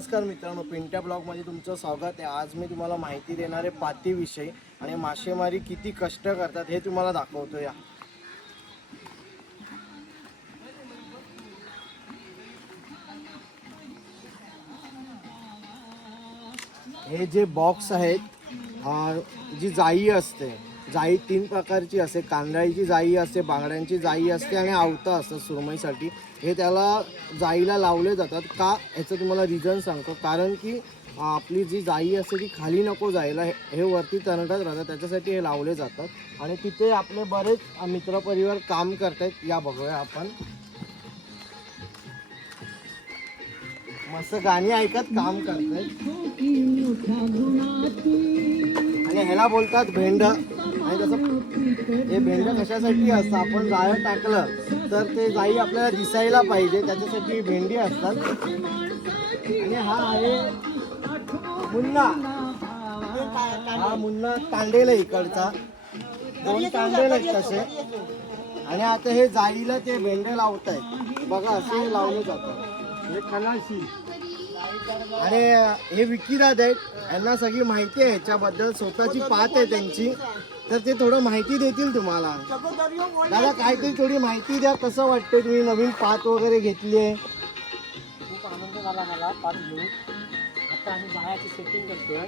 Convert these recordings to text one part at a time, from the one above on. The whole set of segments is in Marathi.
नमस्कार मित्रांनो, पिंट्या ब्लॉगमध्ये तुमचं स्वागत आहे। आज मी तुम्हाला माहिती देणार आहे पातीविषयी आणि मासेमारी किती कष्ट करतात हे तुम्हाला दाखवतो या। हे जे बॉक्स आहेत, जी जाई असते, जाई तीन प्रकारची असते। कांदळीची जाई असते, बांगड्यांची जाई असते आणि आवता असतं सुरमईसाठी। हे त्याला जाईला लावले जातात का याचं तुम्हाला रिझन सांगतो। कारण की आपली जी जाई असते ती खाली नको जायला, हे वरती तरंगत राहतात, त्याच्यासाठी हे लावले जातात। आणि तिथे आपले बरेच मित्रपरिवार काम करतात, या बघूया आपण। मस्त गाणी ऐकत काम करतात आणि ह्याला बोलतात भेंड। आणि तसं हे भेंड कशासाठी असतं, आपण जाळं टाकलं तर ते जाई आपल्याला दिसायला पाहिजे, त्याच्यासाठी भेंडी असतात। आणि हा आहे मुन्ना। हा मुन्ना तांडेल इकडचा, दोन तांडेल आहेत तसे। आणि आता हे जाईला ते भेंडे लावत आहेत बघा, असे लावले जातात। हे खलाशी आणि हे विकीदाद आहेत, यांना सगळी माहिती आहे ह्याच्याबद्दल, स्वतःची पात आहे त्यांची, तर ते थोडं माहिती देतील तुम्हाला। दादा काहीतरी थोडी माहिती द्या, कसं वाटतं तुम्ही नवीन पात वगैरे घेतली आहे? खूप आनंद झाला मला पात घेऊन। आता आम्ही जाळ्याची सेटिंग करतोय,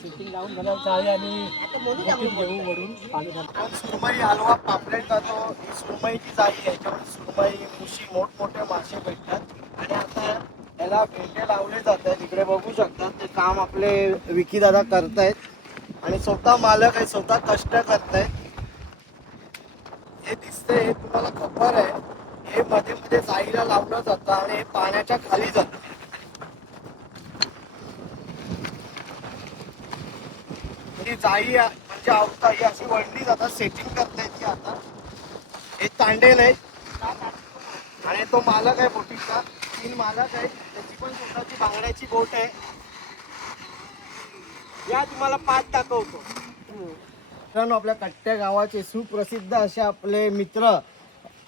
सेटिंग लावून झाल्यावर जाळी आणि घेऊ वरून पाणी घालतो। सुरमई हलवा पापलेट जातो, ही सुरमईची जाळी आहे, याच्यामध्ये सुरमई मुशी मोठमोठे मासे भेटतात। आणि आता याला भेंडे लावले जात आहेत, इकडे बघू शकतात ते काम आपले विकी दादा करतायत आणि स्वतः मालक आहे, स्वतः कष्ट करतायत। हे दिसतंय, हे तुम्हाला खबर आहे, हे मध्ये मध्ये जाळीला लावलं जातं आणि हे पाण्याच्या खाली जातं। ही जाळी म्हणजे आवता ही अशी वळली जातात, सेटिंग करतायत। आता हे तांडेल आहेत आणि तो मालक आहे बोटीचा, तीन मालक आहेत, त्याची पण स्वतःची बांगड्याची बोट आहे। या तुम्हाला पात दाखवतो। मित्रांनो, आपल्या कट्ट्या गावाचे सुप्रसिद्ध असे आपले मित्र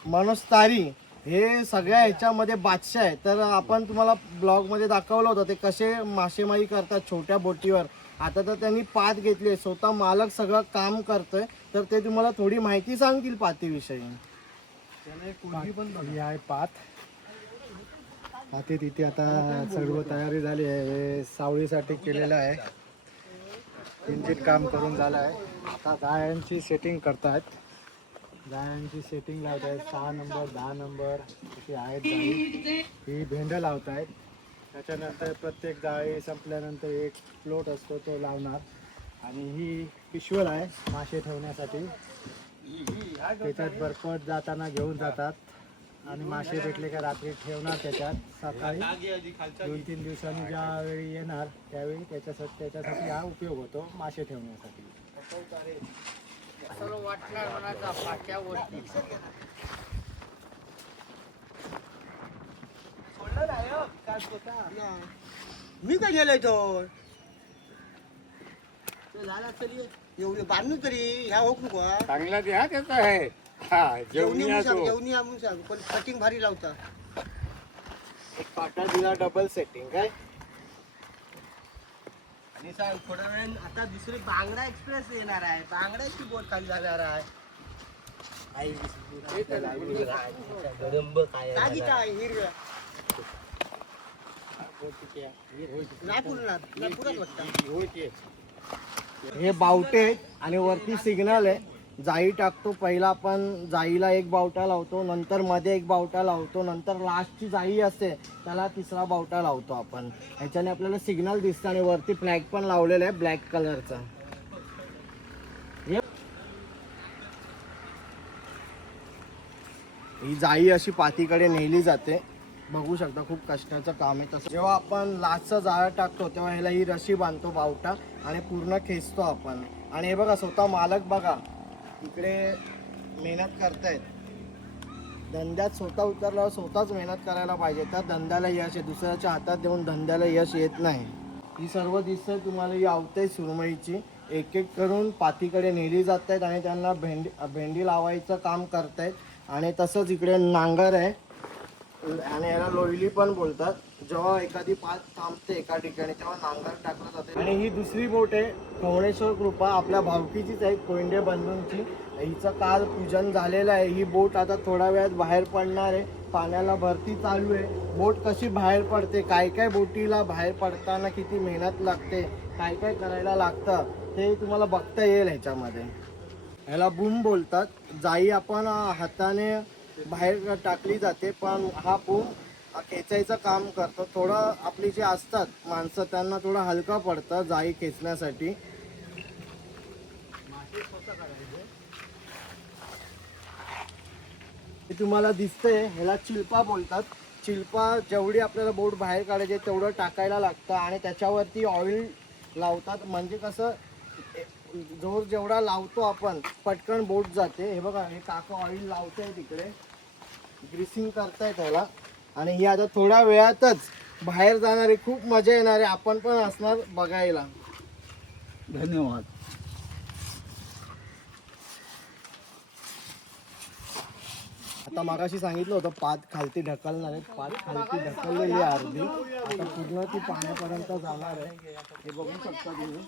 मनोज तारी हे सगळ्या ह्याच्यामध्ये बादशाह आहे। तर आपण तुम्हाला ब्लॉगमध्ये दाखवलं होतं ते कसे मासेमारी करतात छोट्या बोटीवर। आता तर त्यांनी पात घेतली, स्वतः मालक सगळं काम करतोय, तर ते तुम्हाला थोडी माहिती सांगतील पातीविषयी। ही आहे पात, पाती तिथे आता सर्व तयारी झाली आहे। हे सावळीसाठी केलेलं आहे, किंचित काम करून झालं आहे। आता जाळ्यांची सेटिंग करतायत, जाळ्यांची सेटिंग लावत आहेत। 6 नंबर 10 नंबर अशी आहेत जाळी, ही भेंड लावत आहेत। त्याच्यानंतर प्रत्येक जाळी संपल्यानंतर एक प्लॉट असतो तो लावणार। आणि ही पिशवळ आहे मासे ठेवण्यासाठी, त्याच्यात बरपट जाताना घेऊन जातात आणि मासे भेटले का रात्री ठेवणार त्याच्यात, सकाळी 2-3 दिवसांनी ज्यावेळी येणार त्यावेळी त्याच्यासाठी हा उपयोग होतो मासे ठेवण्यासाठी। मी काय गेलोय तो एवढे बांधून तरी ह्या होक नको चांगला द्या त्याचा आहे। हा जेवणी सांग, पण कटिंग भारी लावता। एक पाटा दिला डबल सेटिंग काय। आणि सांग थोड्या वेळ आता दुसरी बांगडा एक्सप्रेस येणार आहे, बांगड्याची बोट खाली जाणार आहे। हे बावटे आहेत आणि वरती सिग्नल आहे, जाळी टाकतो। पहिला आपण जाळीला एक बावटा लावतो, नंतर मध्ये एक बावटा लावतो, नंतर लास्टची जाळी असते त्याला तिसरा बावटा लावतो आपण। ह्याच्याने आपल्याला सिग्नल दिसतं आणि वरती फ्लॅग पण लावलेला आहे ब्लॅक कलरचा। ही जाळी अशी पातीकडे नेली जाते, बघू शकता खूप कष्टाचं काम आहे। तसं जेव्हा आपण लास्टचं जाळं टाकतो तेव्हा ह्याला ही रशी बांधतो बावटा आणि पूर्ण खेचतो आपण। आणि हे बघा स्वतः मालक बघा इकडे मेहनत करतायत। धंद्यात स्वतः उतरल्यावर स्वतःच मेहनत करायला पाहिजे, तर धंद्याला यश आहे, दुसऱ्याच्या हातात देऊन धंद्याला यश येत नाही। ही सर्व दिसतंय तुम्हाला, ही आवते सुरमईची एक एक करून पातीकडे नेली जात आहेत आणि त्यांना भेंडी लावायचं काम करतायत। आणि तसंच इकडे नांगर आहे, आणि याला लोयली पण बोलतात. जेव्हा एखादी पात थांबते एका ठिकाणी तेव्हा नांगर टाकलं जाते. आणि ही दुसरी बोट आहे खवणेश्वर कृपा, आपल्या भावकीचीच आहे, कोयंडे बंधूंची. हिचं काल पूजन झालेलं आहे. ही बोट आता थोड्या वेळात बाहेर पडणार आहे. पाण्याला भरती चालू आहे. बोट कशी बाहेर पडते, काय काय बोटीला बाहेर पडताना किती मेहनत लागते, काय काय करायला लागतं ते तुम्हाला बघता येईल ह्याच्यामध्ये. ह्याला बूम बोलतात. जाई आपण हाताने बाहेर टाकली जाते, पण हा बूम खेचायचं काम करतो. थोडं आपली जे असतात माणसं त्यांना थोडं हलका पडतं जाई खेचण्यासाठी. हे तुम्हाला दिसतंय, ह्याला चिलपा बोलतात. चिलपा जेवढी आपल्याला बोट बाहेर काढायची तेवढं टाकायला लागतं आणि त्याच्यावरती ऑइल लावतात. म्हणजे कसं जोर जेवढा लावतो आपण पटकन बोट जाते. हे बघा, हे काका ऑइल लावतंय तिकडे, ग्रीसिंग करतायत ह्याला. आणि ही आता थोड्या वेळातच बाहेर जाणार आहे. खूप मजा येणार आहे, आपण पण असणार बघायला. धन्यवाद. आता मागाशी सांगितलं होतं पात खालती ढकलणार आहे. पात खालती ढकललेली आहे अर्धी. आता पूर्ण ती पाण्यापर्यंत जाणार आहे. हे बघू शकता तुम्ही.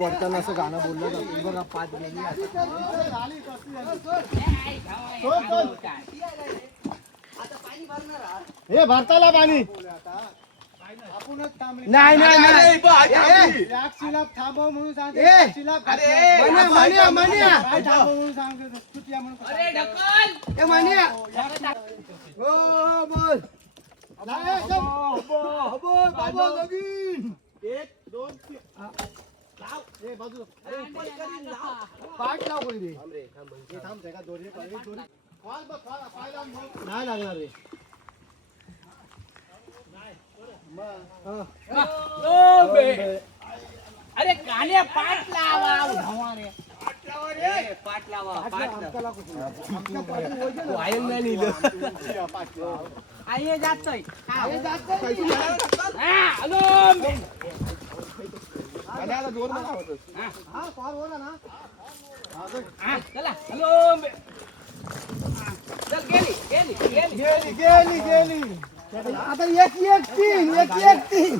वरताना असं गाणं बोललं जातं. बघा पात गेली. हे भरताला पाणी नाही नाही नाही थांबव म्हणून सांगते. पाठ लाव कोणी नाही लागणार रे. अरे काल्या पाट लावा पाट लावा आई जातोय चला हॅलो चल गेली गेली गेली गेली गेली गेली. आता एक तीन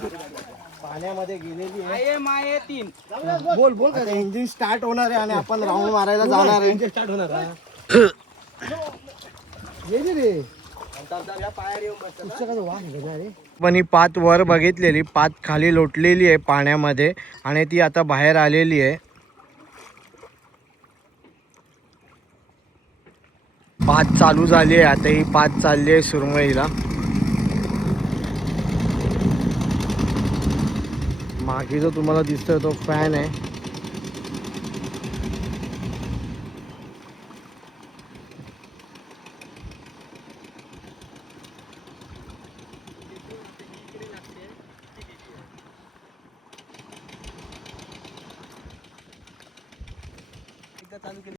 पाण्यामध्ये गेलेली आहे. आये माये 3 बोल बोल. आता इंजिन स्टार्ट होणार आहे आणि आपण राऊंड मारायला जाणार आहे. इंजिन स्टार्ट होणार गेली रे. पण ही पात वर बघितलेली, पात खाली लोटलेली आहे पाण्यामध्ये आणि ती आता बाहेर आलेली आहे. पात चालू झाली आहे. आता ही पात चालली आहे सुरमईला. मागे जो तुम्हाला दिसतोय तो फॅन आहे.